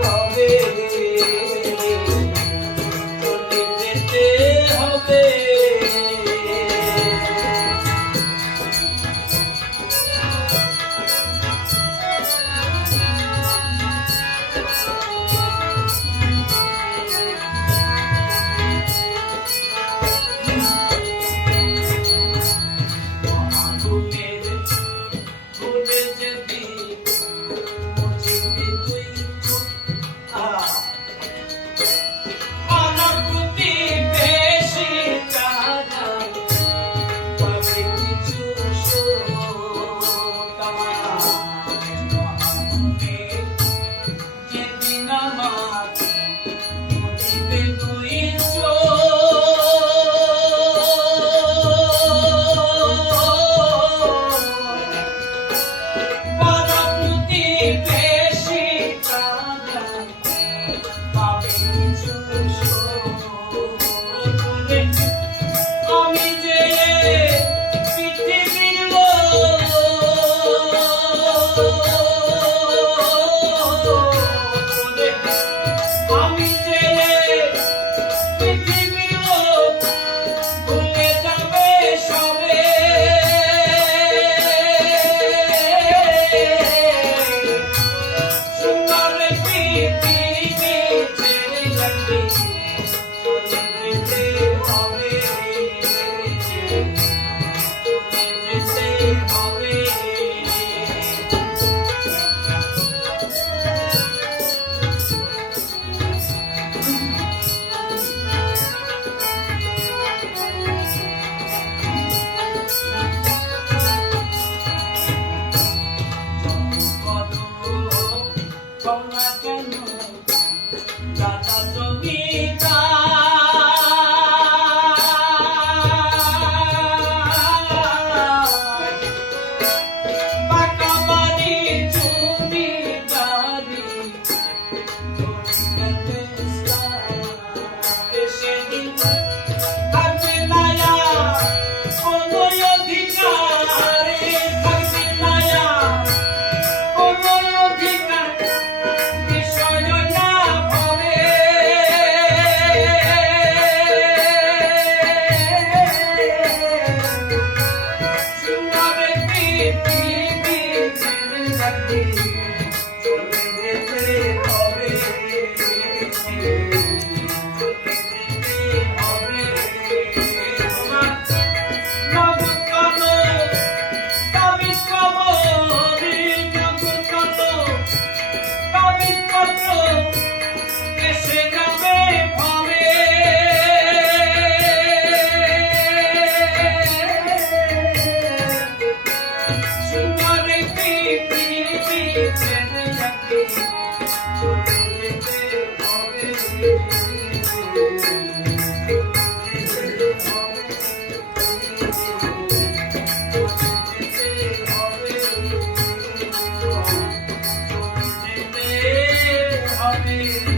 হবে চলে যেতে হবে। Amen.